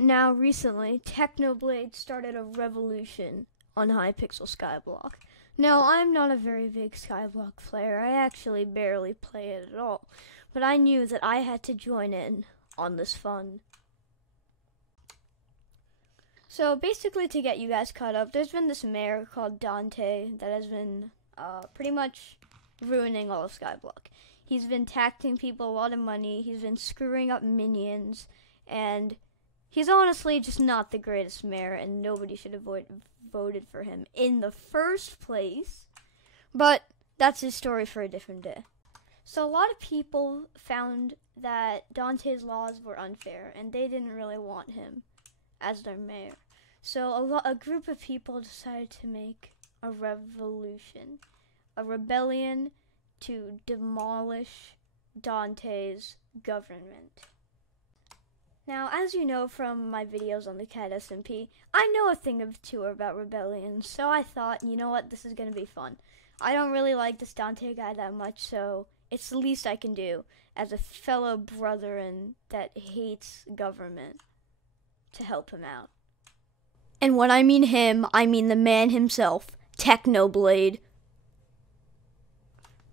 Now, recently, Technoblade started a revolution on Hypixel Skyblock. Now, I'm not a very big Skyblock player. I actually barely play it at all. But I knew that I had to join in on this fun. So, basically, to get you guys caught up, there's been this mayor called Dante that has been pretty much ruining all of Skyblock. He's been taxing people a lot of money. He's been screwing up minions. And he's honestly just not the greatest mayor, and nobody should have voted for him in the first place. But that's his story for a different day. So a lot of people found that Dante's laws were unfair, and they didn't really want him as their mayor. So a group of people decided to make a revolution, a rebellion to demolish Dante's government. Now, as you know from my videos on the Cat SMP, I know a thing or two about rebellions, so I thought, you know what, this is going to be fun. I don't really like this Dante guy that much, so it's the least I can do as a fellow brethren that hates government to help him out. And when I mean him, I mean the man himself, Technoblade.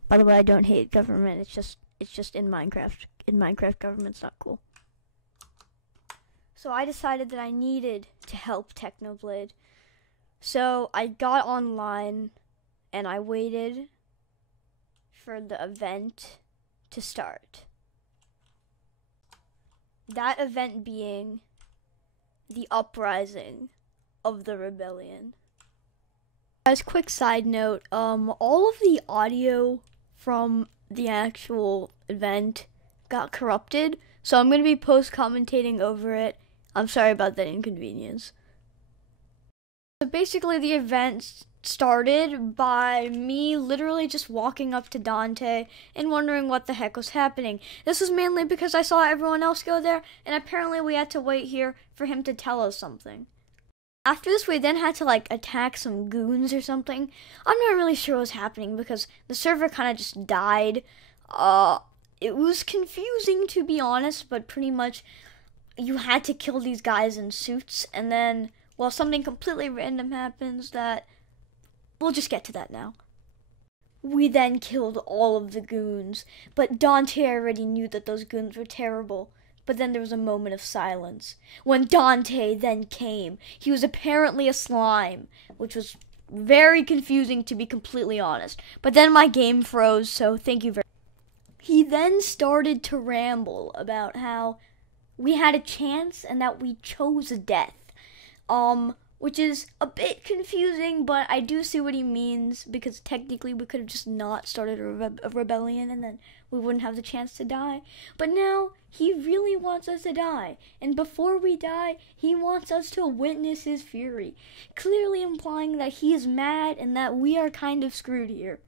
By the way, I don't hate government, it's just in Minecraft. In Minecraft, government's not cool. So I decided that I needed to help Technoblade. So I got online and I waited for the event to start. That event being the uprising of the rebellion. As a quick side note, all of the audio from the actual event got corrupted, so I'm going to be post-commentating over it. I'm sorry about that inconvenience. So basically the event started by me literally just walking up to Dante and wondering what the heck was happening. This was mainly because I saw everyone else go there, and apparently we had to wait here for him to tell us something. After this, we then had to attack some goons or something. I'm not really sure what was happening because the server kind of just died. It was confusing, to be honest, but pretty much you had to kill these guys in suits, and then, well, something completely random happens that, we'll just get to that now. We then killed all of the goons, but Dante already knew that those goons were terrible. But then there was a moment of silence. When Dante then came, he was apparently a slime, which was very confusing, to be completely honest. But then my game froze, so thank you very much. He then started to ramble about how we had a chance and that we chose death, which is a bit confusing, but I do see what he means, because technically we could have just not started a rebellion and then we wouldn't have the chance to die. But now he really wants us to die, and before we die, he wants us to witness his fury, clearly implying that he is mad and that we are kind of screwed here.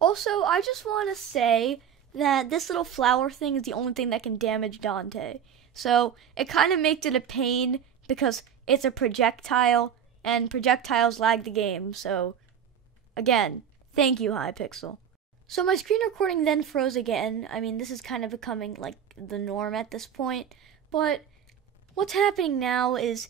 Also, I just want to say that this little flower thing is the only thing that can damage Dante. So it kind of makes it a pain because it's a projectile, and projectiles lag the game. So, again, thank you, Hypixel. So my screen recording then froze again. I mean, this is kind of becoming the norm at this point. But what's happening now is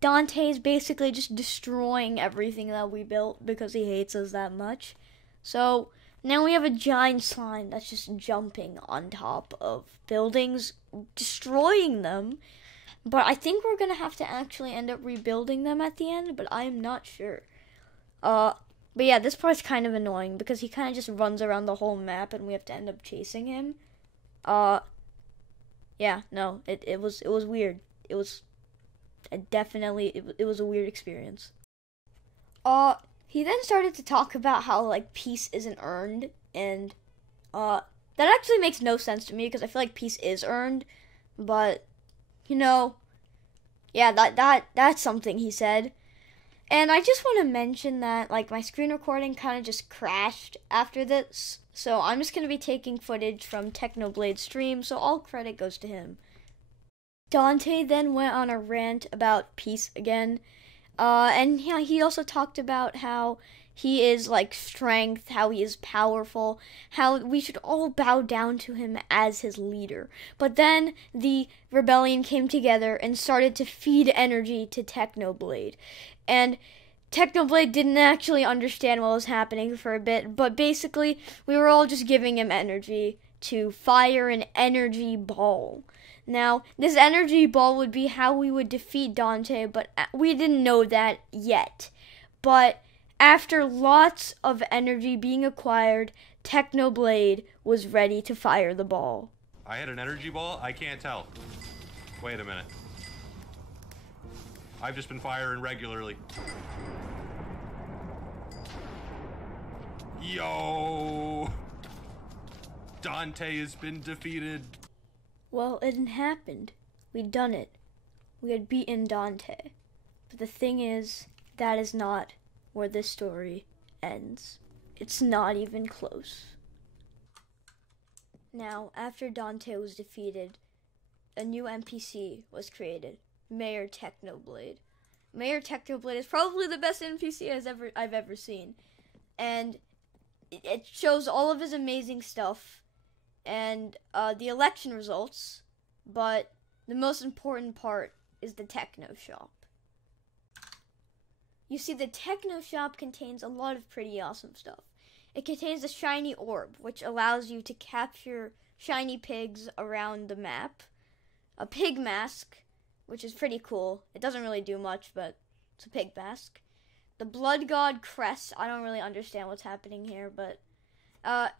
Dante's basically just destroying everything that we built because he hates us that much. So now we have a giant slime that's just jumping on top of buildings, destroying them. But I think we're going to have to actually end up rebuilding them at the end, but I am not sure. But yeah, this part's kind of annoying because he kind of just runs around the whole map and we have to end up chasing him. Yeah, no, it was weird. It was it was a weird experience. He then started to talk about how peace isn't earned, and that actually makes no sense to me because I feel like peace is earned, but you know, yeah, that's something he said. And I just want to mention that my screen recording kind of just crashed after this, so I'm just going to be taking footage from Technoblade's stream, so all credit goes to him. Dante then went on a rant about peace again. And yeah, he also talked about how he is like strength, how he is powerful, how we should all bow down to him as his leader. But then the rebellion came together and started to feed energy to Technoblade. And Technoblade didn't actually understand what was happening for a bit, but basically we were all just giving him energy to fire an energy ball. Now, this energy ball would be how we would defeat Dante, but we didn't know that yet. But after lots of energy being acquired, Technoblade was ready to fire the ball. I had an energy ball? I can't tell. Wait a minute. I've just been firing regularly. Yo! Dante has been defeated. Well, it had happened. We'd done it. We had beaten Dante. But the thing is, that is not where this story ends. It's not even close. Now, after Dante was defeated, a new NPC was created, Mayor Technoblade. Mayor Technoblade is probably the best NPC I've ever seen. And it shows all of his amazing stuff and the election results, but the most important part is the Techno Shop. You see, the Techno Shop contains a lot of pretty awesome stuff. It contains a shiny orb, which allows you to capture shiny pigs around the map. A pig mask, which is pretty cool. It doesn't really do much, but it's a pig mask. The Blood God crest. I don't really understand what's happening here, but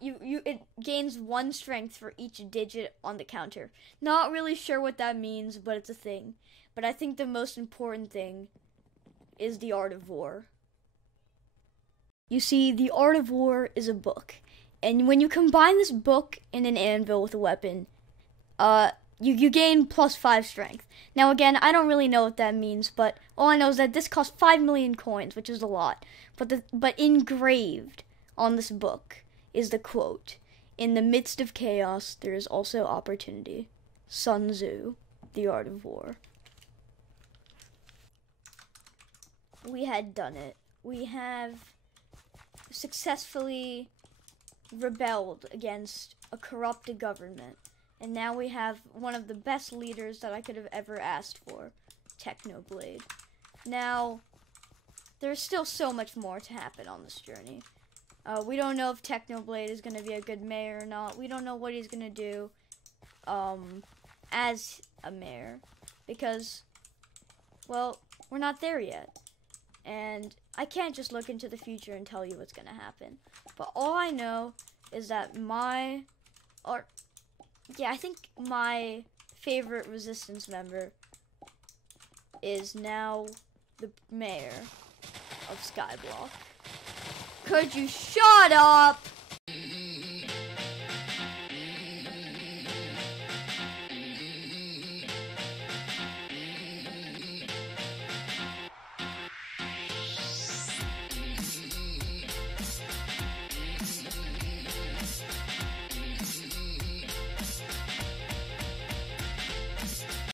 it gains 1 strength for each digit on the counter. Not really sure what that means, but it's a thing. But I think the most important thing is the Art of War. You see, the Art of War is a book, and when you combine this book and an anvil with a weapon, you gain +5 strength. Now again, I don't really know what that means, but all I know is that this costs 5 million coins, which is a lot. But engraved on this book is the quote, "In the midst of chaos, there is also opportunity." Sun Tzu, The Art of War. We had done it. We have successfully rebelled against a corrupt government. And now we have one of the best leaders that I could have ever asked for, Technoblade. Now, there's still so much more to happen on this journey. We don't know if Technoblade is going to be a good mayor or not. We don't know what he's going to do as a mayor. Because, well, we're not there yet. And I can't just look into the future and tell you what's going to happen. But all I know is that I think my favorite Resistance member is now the mayor of Skyblock. Could you shut up?